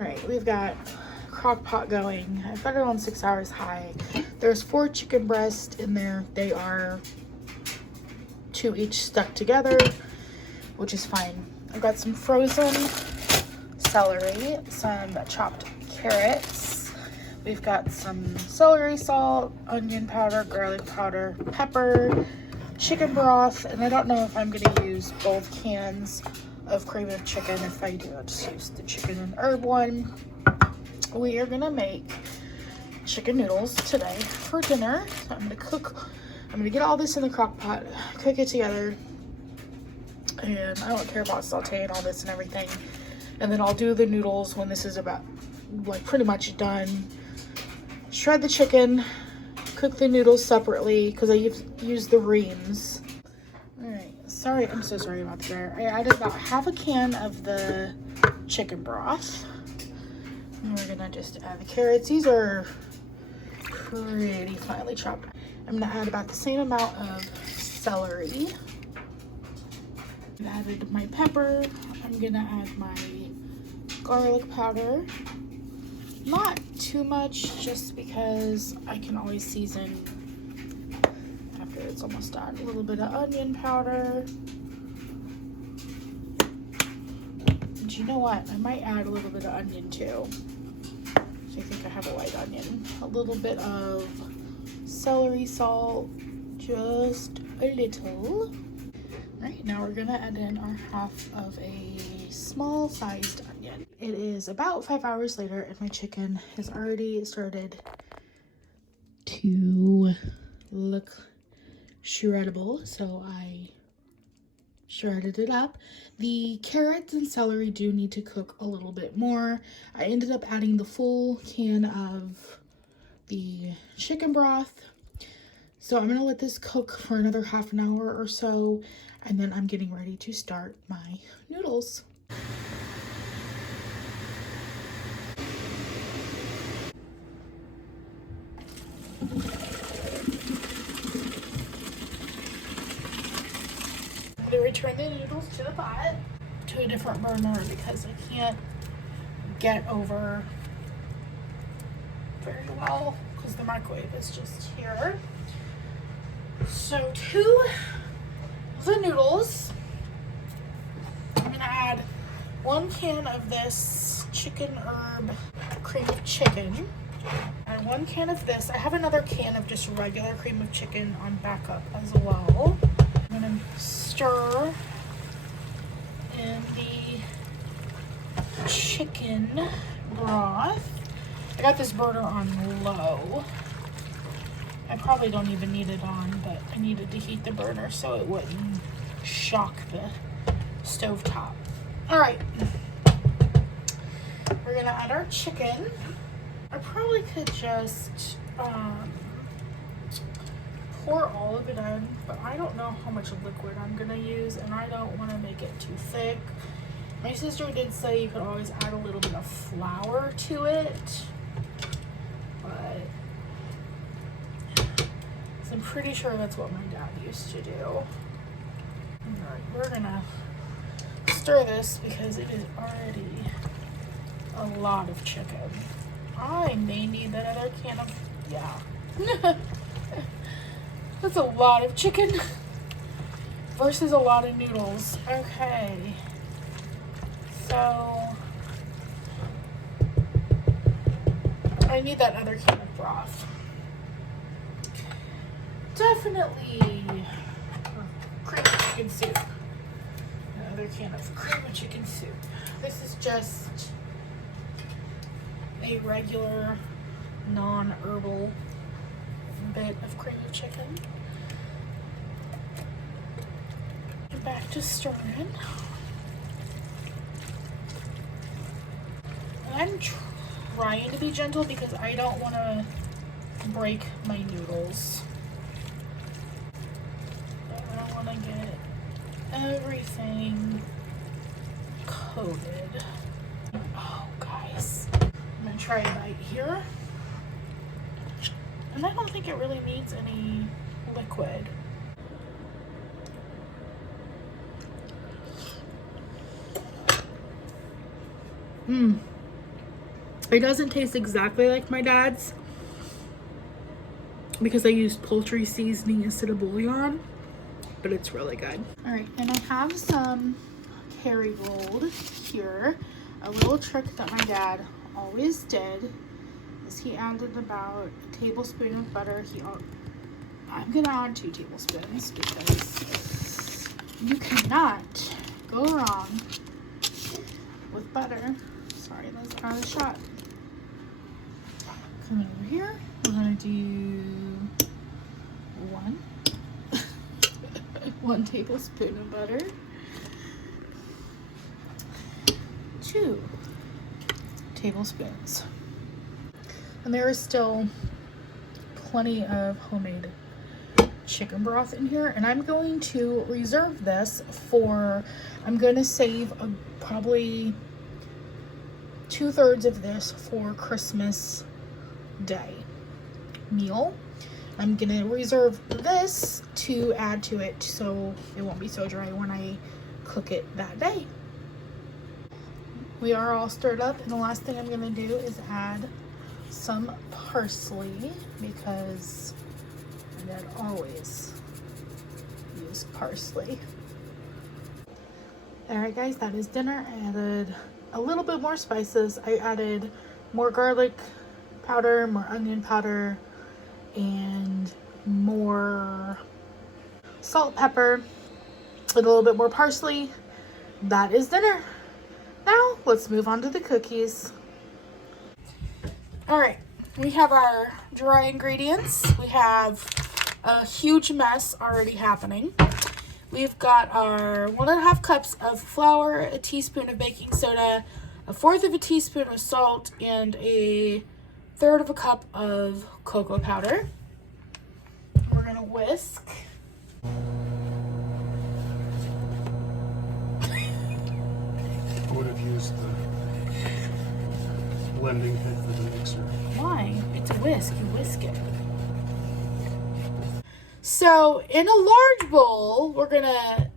All right, we've got crock pot going. I've got it on 6 hours high. There's 4 chicken breasts in there. They are 2 each stuck together, which is fine. I've got some frozen celery, some chopped carrots. We've got some celery salt, onion powder, garlic powder, pepper, chicken broth, and I don't know if I'm gonna use both cans of cream of chicken. If I do, I'll just use the chicken and herb one. We are gonna make chicken noodles today for dinner. So I'm gonna get all this in the crock pot, cook it together, and I don't care about sauteing all this and everything. And then I'll do the noodles when this is about like pretty much done. Shred the chicken, cook the noodles separately because I use the reams. All right, sorry, I'm so sorry about the dryer. I added about half a can of the chicken broth. And we're gonna just add the carrots. These are pretty finely chopped. I'm gonna add about the same amount of celery. I've added my pepper. I'm gonna add my garlic powder. Not too much, just because I can always season after it's almost done. A little bit of onion powder. And you know what? I might add a little bit of onion too. So I think I have a white onion. A little bit of celery salt, just a little. All right, now we're gonna add in our half of a small sized onion. It is about 5 hours later and my chicken has already started to look shreddable, so I shredded it up. The carrots and celery do need to cook a little bit more. I ended up adding the full can of the chicken broth. So I'm gonna let this cook for another half an hour or so, and then I'm getting ready to start my noodles. I'm gonna return the noodles to the pot, to a different burner because I can't get over very well because the microwave is just here. So to the noodles, I'm gonna add 1 can of this chicken herb cream of chicken and 1 can of this. I have another can of just regular cream of chicken on backup as well. I'm gonna stir in the chicken broth. I got this burner on low. I probably don't even need it on, but I needed to heat the burner so it wouldn't shock the stove top. All right, we're gonna add our chicken. I probably could just pour all of it in, but I don't know how much liquid I'm gonna use, and I don't want to make it too thick. My sister did say you could always add a little bit of flour to it, but I'm pretty sure that's what my dad used to do. Alright, we're gonna stir this because it is already a lot of chicken. I may need that other can of, yeah. That's a lot of chicken versus a lot of noodles. Okay. So I need that other can of broth. Definitely cream of chicken soup. Another can of cream of chicken soup. This is just a regular non-herbal bit of cream of chicken. Get back to stirring. I'm trying to be gentle because I don't want to break my noodles. I don't want to get everything coated. Oh, guys. I'm going to try a bite here. And I don't think it really needs any liquid. It doesn't taste exactly like my dad's because I used poultry seasoning instead of bouillon, but it's really good. All right, and I have some Kerrygold here. A little trick that my dad always did is he added about a tablespoon of butter. I'm gonna add 2 tablespoons because you cannot go wrong with butter. Sorry, that's out of the shot. Coming over here, we're gonna do 1 tablespoon of butter, 2 tablespoons. And there is still plenty of homemade chicken broth in here, and I'm going to reserve this for, I'm going to save probably 2/3 of this for Christmas Day meal. I'm going to reserve this to add to it so it won't be so dry when I cook it that day. We are all stirred up, and the last thing I'm going to do is add some parsley because my dad always used parsley. Alright guys, that is dinner. I added a little bit more spices. I added more garlic powder, more onion powder, and more salt, pepper, and a little bit more parsley. That is dinner. Now let's move on to the cookies. All right, we have our dry ingredients. We have a huge mess already happening. We've got our 1.5 cups of flour, a teaspoon of baking soda, 1/4 of a teaspoon of salt, and 1/3 of a cup of cocoa powder. We're gonna whisk. I would have used the blending head for the mixer. Why? It's a whisk. You whisk it. So in a large bowl, we're gonna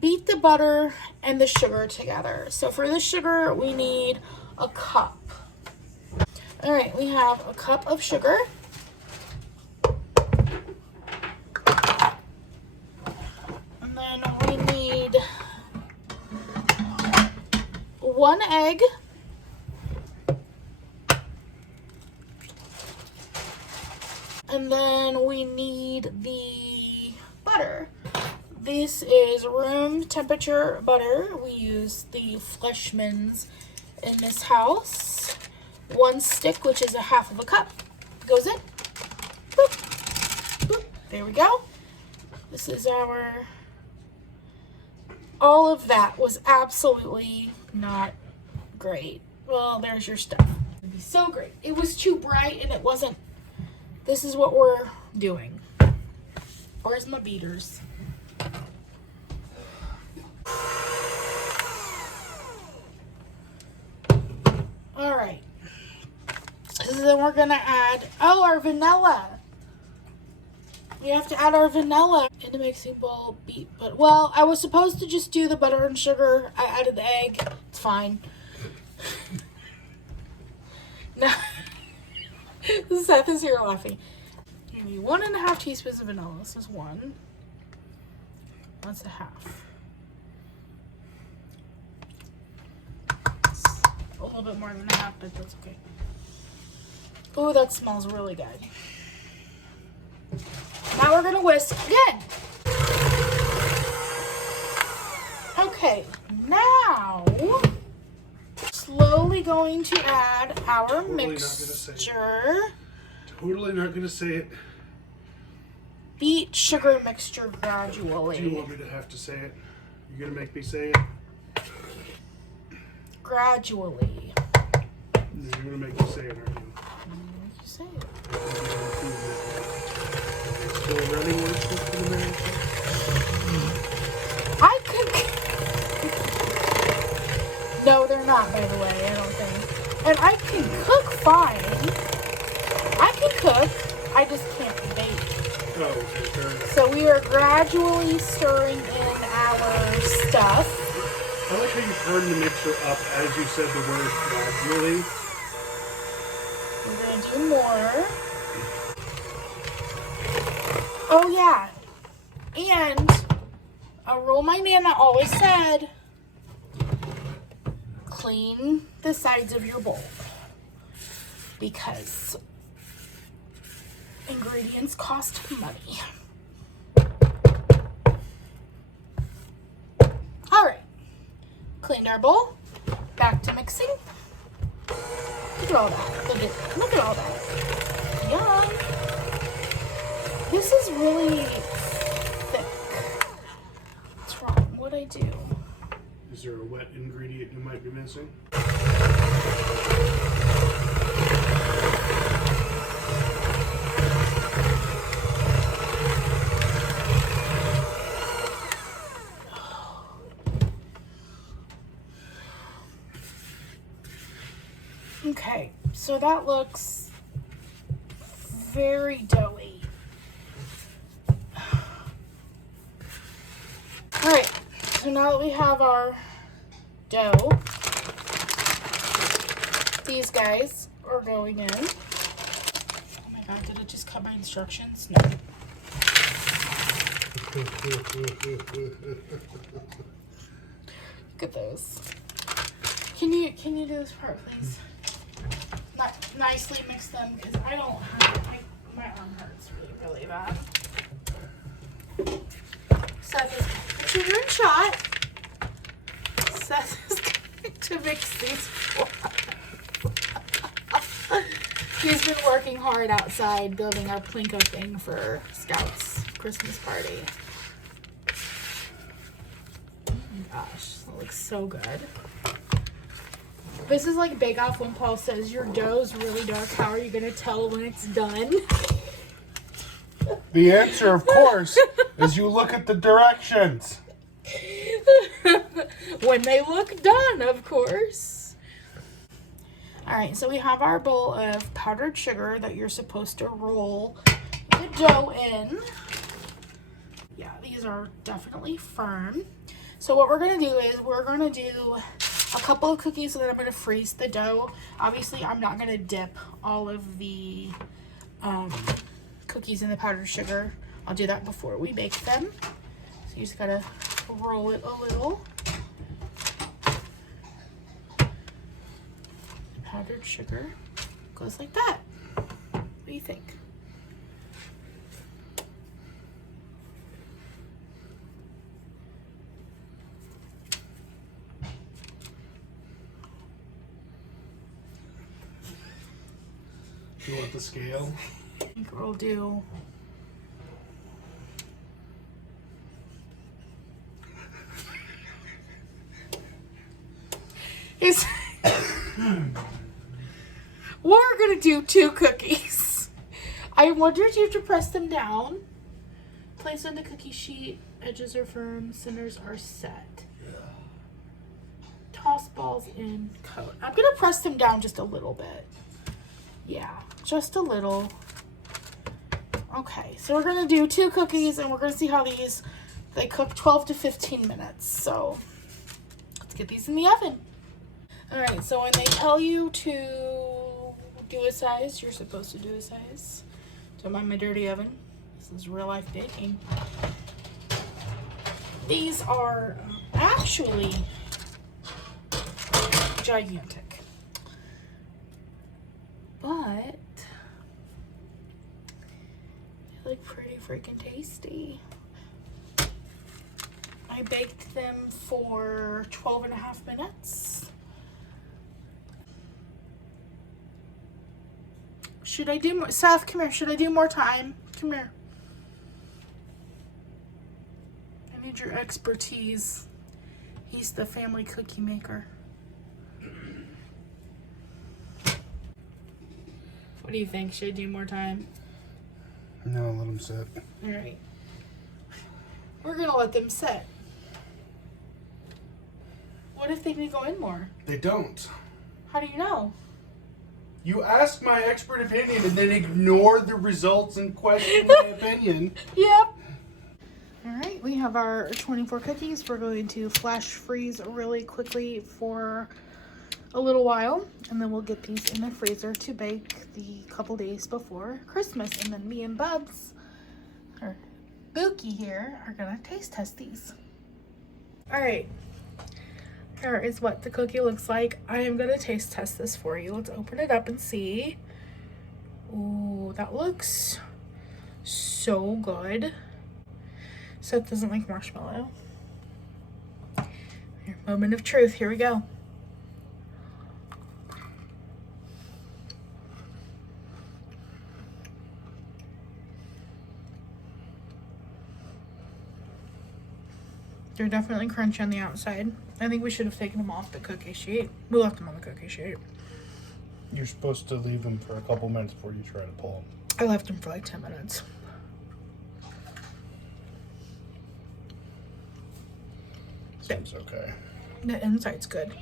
beat the butter and the sugar together. So for the sugar, we need a cup. All right, we have a cup of sugar. And then we need 1 egg. And then we need the butter. This is room temperature butter. We use the Fleischmann's in this house. 1 stick, which is 1/2 cup, goes in. Boop, boop. There we go. This is our, all of that was absolutely not great. Well, there's your stuff. It'd be so great. It was too bright and it wasn't. This is what we're doing. Where's my beaters? All right. So then we're gonna add, our vanilla. We have to add our vanilla in the mixing bowl. Beat, but well, I was supposed to just do the butter and sugar. I added the egg. It's fine. No. Seth is here laughing. You need 1.5 teaspoons of vanilla. This is 1. That's 1/2. A little bit more than 1/2, but that's okay. Oh, that smells really good. Now we're gonna whisk again. Okay, now slowly going to add our mixture. Totally not gonna say it. Beat sugar mixture gradually. Do you want me to have to say it? You're gonna make me say it? Gradually. You're gonna make me say it, aren't you? Make you say it. Still running when it's supposed to be married? I could. No, they're not, by the way, I don't think. And I can cook fine. I can cook. I just can't bake. Oh, okay, fair enough. So we are gradually stirring in our stuff. I like how you turned the mixer up as you said the word gradually. We're gonna do more. Oh yeah, and a rule my Nana always said, clean the sides of your bowl because ingredients cost money. All right, cleaned our bowl, back to mixing. Look at all that, look at all that. Yum. This is really thick. What's wrong? What'd I do? Is there a wet ingredient you might be missing? Okay, so that looks very doughy. All right, so now that we have our dough, these guys are going in. Oh my God, did it just cut my instructions? No. Look at those. Can you do this part, please? Not nicely mix them because I don't have my arm hurts really bad. Seth is sugar and shot. Seth is going to mix these for us. He's been working hard outside building our Plinko thing for Scout's Christmas party. Oh my gosh, that looks so good. This is like Bake Off when Paul says your dough's really dark. How are you going to tell when it's done? The answer, of course, is you look at the directions. When they look done, of course. All right, so we have our bowl of powdered sugar that you're supposed to roll the dough in. Yeah, these are definitely firm. So what we're going to do is we're going to do a couple of cookies so that I'm going to freeze the dough. Obviously, I'm not going to dip all of the cookies in the powdered sugar. I'll do that before we bake them. So you just got to roll it a little. Powdered sugar goes like that. What do you think? You want the scale? I think we'll do. We're gonna do 2 cookies. I wonder if you have to press them down. Place on the cookie sheet. Edges are firm. Centers are set. Toss balls in. Coat. I'm gonna press them down just a little bit. Yeah, just a little. Okay, so we're gonna do 2 cookies and we're gonna see how they cook 12 to 15 minutes. So let's get these in the oven. All right, so when they tell you to do a size, you're supposed to do a size. Don't mind my dirty oven. This is real life baking. These are actually gigantic. But they look pretty freaking tasty. I baked them for 12.5 minutes. Should I do more? Seth, come here. Should I do more time? Come here. I need your expertise. He's the family cookie maker. What do you think? Should I do more time? No, let them sit. All right. We're going to let them sit. What if they need to go in more? They don't. How do you know? You asked my expert opinion and then ignored the results and questioned my opinion. Yep. All right, we have our 24 cookies. We're going to flash freeze really quickly for a little while, and then we'll get these in the freezer to bake the couple days before Christmas. And then me and Bubs, or Bookie here, are gonna taste test these. All right, here is what the cookie looks like. I am gonna taste test this for you. Let's open it up and see. Ooh, that looks so good. Seth doesn't like marshmallow. Here, moment of truth, here we go. They're definitely crunchy on the outside. I think we should have taken them off the cookie sheet. We left them on the cookie sheet. You're supposed to leave them for a couple minutes before you try to pull them. I left them for like 10 minutes. Seems okay. The inside's good.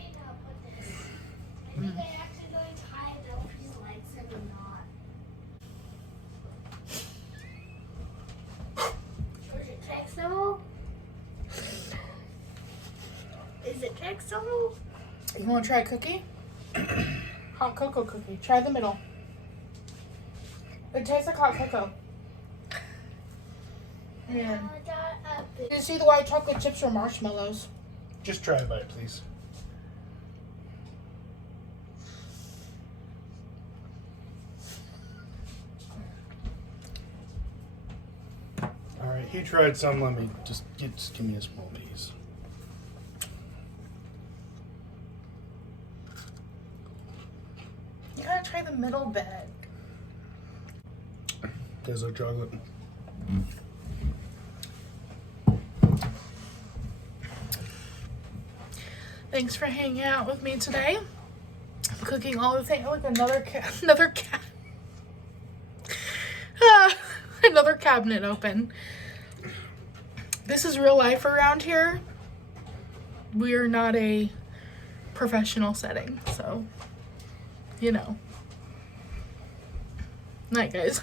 Is it Texel? You want to try a cookie? Hot cocoa cookie. Try the middle. It tastes like hot cocoa. Yeah. Did you see the white chocolate chips or marshmallows? Just try a bite, please. All right, he tried some. Let me just give me a small piece. You gotta try the middle bit. Tastes like chocolate. Thanks for hanging out with me today. I'm cooking all the things. Look, another another cabinet open. This is real life around here. We are not a professional setting, so you know. Night, guys.